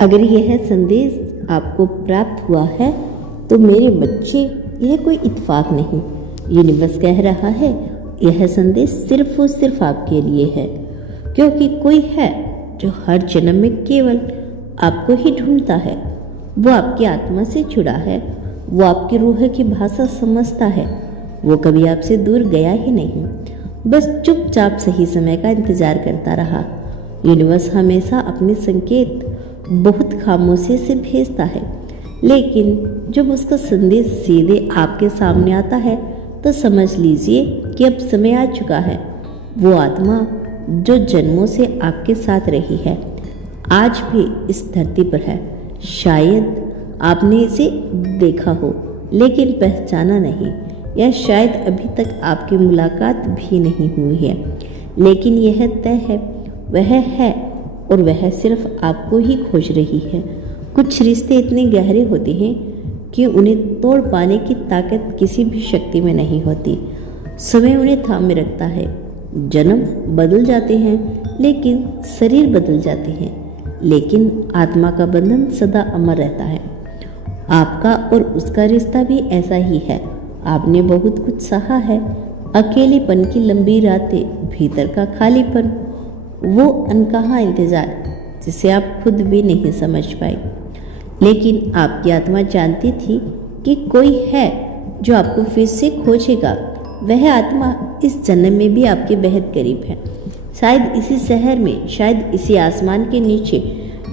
अगर यह संदेश आपको प्राप्त हुआ है तो मेरे बच्चे, यह कोई इत्तेफाक नहीं, यूनिवर्स कह रहा है यह संदेश सिर्फ और सिर्फ आपके लिए है, क्योंकि कोई है जो हर जन्म में केवल आपको ही ढूंढता है। वो आपकी आत्मा से जुड़ा है, वो आपकी रूह की भाषा समझता है। वो कभी आपसे दूर गया ही नहीं, बस चुपचाप सही समय का इंतजार करता रहा। यूनिवर्स हमेशा अपने संकेत बहुत खामोशी से भेजता है, लेकिन जब उसका संदेश सीधे आपके सामने आता है तो समझ लीजिए कि अब समय आ चुका है। वो आत्मा जो जन्मों से आपके साथ रही है, आज भी इस धरती पर है। शायद आपने इसे देखा हो लेकिन पहचाना नहीं, या शायद अभी तक आपकी मुलाकात भी नहीं हुई है, लेकिन यह तय है वह है और वह सिर्फ आपको ही खोज रही है। कुछ रिश्ते इतने गहरे होते हैं कि उन्हें तोड़ पाने की ताकत किसी भी शक्ति में नहीं होती। समय उन्हें थामे रखता है। जन्म बदल जाते हैं लेकिन शरीर बदल जाते हैं, लेकिन आत्मा का बंधन सदा अमर रहता है। आपका और उसका रिश्ता भी ऐसा ही है। आपने बहुत कुछ सहा है, अकेलेपन की लंबी रातें, भीतर का खालीपन, वो अनकहा इंतजार जिसे आप खुद भी नहीं समझ पाए। लेकिन आपकी आत्मा जानती थी कि कोई है जो आपको फिर से खोजेगा। वह आत्मा इस जन्म में भी आपके बेहद करीब है, शायद इसी शहर में, शायद इसी आसमान के नीचे,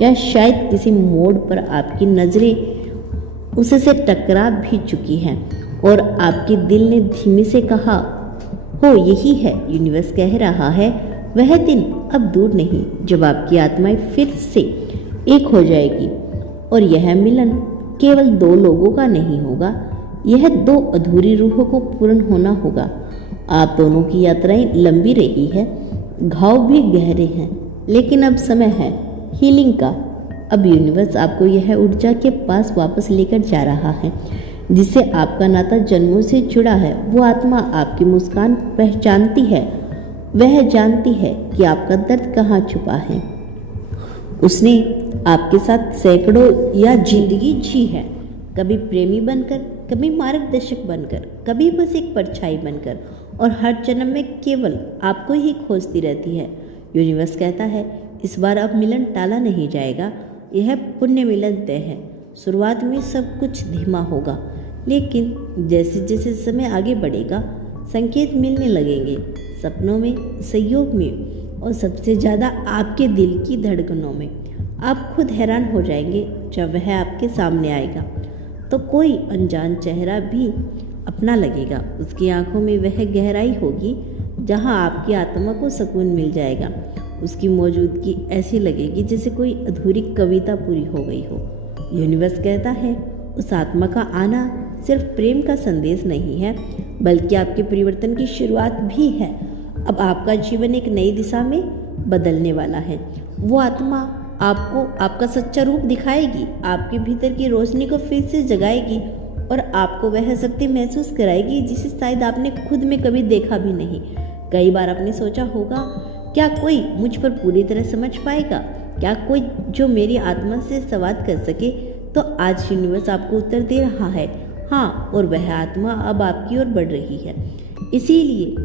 या शायद किसी मोड़ पर आपकी नज़रें उससे टकरा भी चुकी हैं और आपके दिल ने धीमे से कहा हो यही है। यूनिवर्स कह रहा है वह दिन अब दूर नहीं जब आपकी आत्माएं फिर से एक हो जाएगी, और यह मिलन केवल दो लोगों का नहीं होगा, यह दो अधूरी रूहों को पूर्ण होना होगा। आप दोनों की यात्राएं लंबी रही है, घाव भी गहरे हैं, लेकिन अब समय है हीलिंग का। अब यूनिवर्स आपको यह ऊर्जा के पास वापस लेकर जा रहा है जिससे आपका नाता जन्मों से जुड़ा है। वो आत्मा आपकी मुस्कान पहचानती है, वह जानती है कि आपका दर्द कहाँ छुपा है। उसने आपके साथ सैकड़ों या जिंदगी जी है, कभी प्रेमी बनकर, कभी मार्गदर्शक बनकर, कभी बस एक परछाई बनकर, और हर जन्म में केवल आपको ही खोजती रहती है। यूनिवर्स कहता है इस बार अब मिलन टाला नहीं जाएगा, यह पुण्य मिलन तय है। शुरुआत में सब कुछ धीमा होगा, लेकिन जैसे जैसे समय आगे बढ़ेगा संकेत मिलने लगेंगे, सपनों में, सहयोग में, और सबसे ज़्यादा आपके दिल की धड़कनों में। आप खुद हैरान हो जाएंगे जब वह आपके सामने आएगा तो कोई अनजान चेहरा भी अपना लगेगा। उसकी आंखों में वह गहराई होगी जहां आपकी आत्मा को सुकून मिल जाएगा। उसकी मौजूदगी ऐसी लगेगी जैसे कोई अधूरी कविता पूरी हो गई हो। यूनिवर्स कहता है उस आत्मा का आना सिर्फ प्रेम का संदेश नहीं है, बल्कि आपके परिवर्तन की शुरुआत भी है। अब आपका जीवन एक नई दिशा में बदलने वाला है। वो आत्मा आपको आपका सच्चा रूप दिखाएगी, आपके भीतर की रोशनी को फिर से जगाएगी और आपको वह शक्ति महसूस कराएगी जिसे शायद आपने खुद में कभी देखा भी नहीं। कई बार आपने सोचा होगा क्या कोई मुझ पर पूरी तरह समझ पाएगा, क्या कोई जो मेरी आत्मा से संवाद कर सके। तो आज यूनिवर्स आपको उत्तर दे रहा है हाँ, और वह आत्मा अब आपकी ओर बढ़ रही है। इसीलिए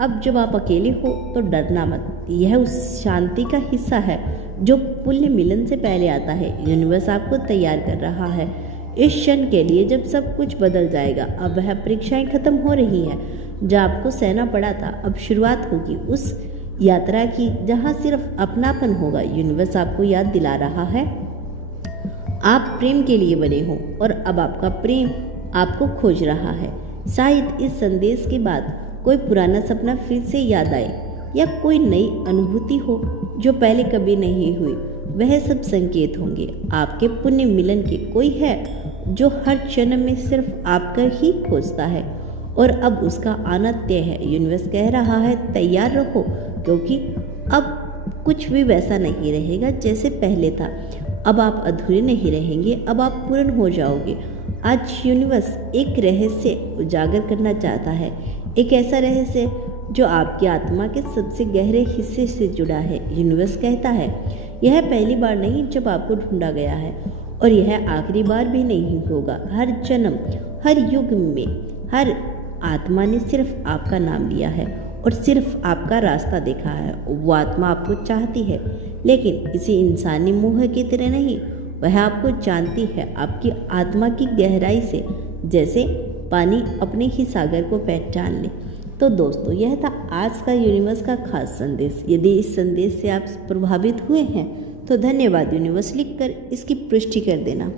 अब जब आप अकेले हो तो डरना मत, यह उस शांति का हिस्सा है जो पुण्य मिलन से पहले आता है। यूनिवर्स आपको तैयार कर रहा है इस क्षण के लिए जब सब कुछ बदल जाएगा। अब वह परीक्षाएं खत्म हो रही है जो आपको सहना पड़ा था, अब शुरुआत होगी उस यात्रा की जहां सिर्फ अपनापन होगा। यूनिवर्स आपको याद दिला रहा है आप प्रेम के लिए बने हो और अब आपका प्रेम आपको खोज रहा है। शायद इस संदेश के बाद कोई पुराना सपना फिर से याद आए या कोई नई अनुभूति हो जो पहले कभी नहीं हुई। वह सब संकेत होंगे आपके पुण्य मिलन के। कोई है जो हर जन्म में सिर्फ आपका ही खोजता है और अब उसका आना तय है। यूनिवर्स कह रहा है तैयार रहो, क्योंकि अब कुछ भी वैसा नहीं रहेगा जैसे पहले था। अब आप अधूरे नहीं रहेंगे, अब आप पूर्ण हो जाओगे। आज यूनिवर्स एक रहस्य उजागर करना चाहता है, एक ऐसा रहस्य जो आपकी आत्मा के सबसे गहरे हिस्से से जुड़ा है। यूनिवर्स कहता है यह पहली बार नहीं जब आपको ढूंढा गया है, और यह आखिरी बार भी नहीं होगा। हर जन्म, हर युग में, हर आत्मा ने सिर्फ आपका नाम लिया है और सिर्फ आपका रास्ता देखा है। वो आत्मा आपको चाहती है, लेकिन किसी इंसानी मोह की तरह नहीं। वह आपको जानती है, आपकी आत्मा की गहराई से, जैसे पानी अपने ही सागर को पहचान ले। तो दोस्तों, यह था आज का यूनिवर्स का खास संदेश। यदि इस संदेश से आप प्रभावित हुए हैं तो धन्यवाद यूनिवर्स लिखकर इसकी पुष्टि कर देना।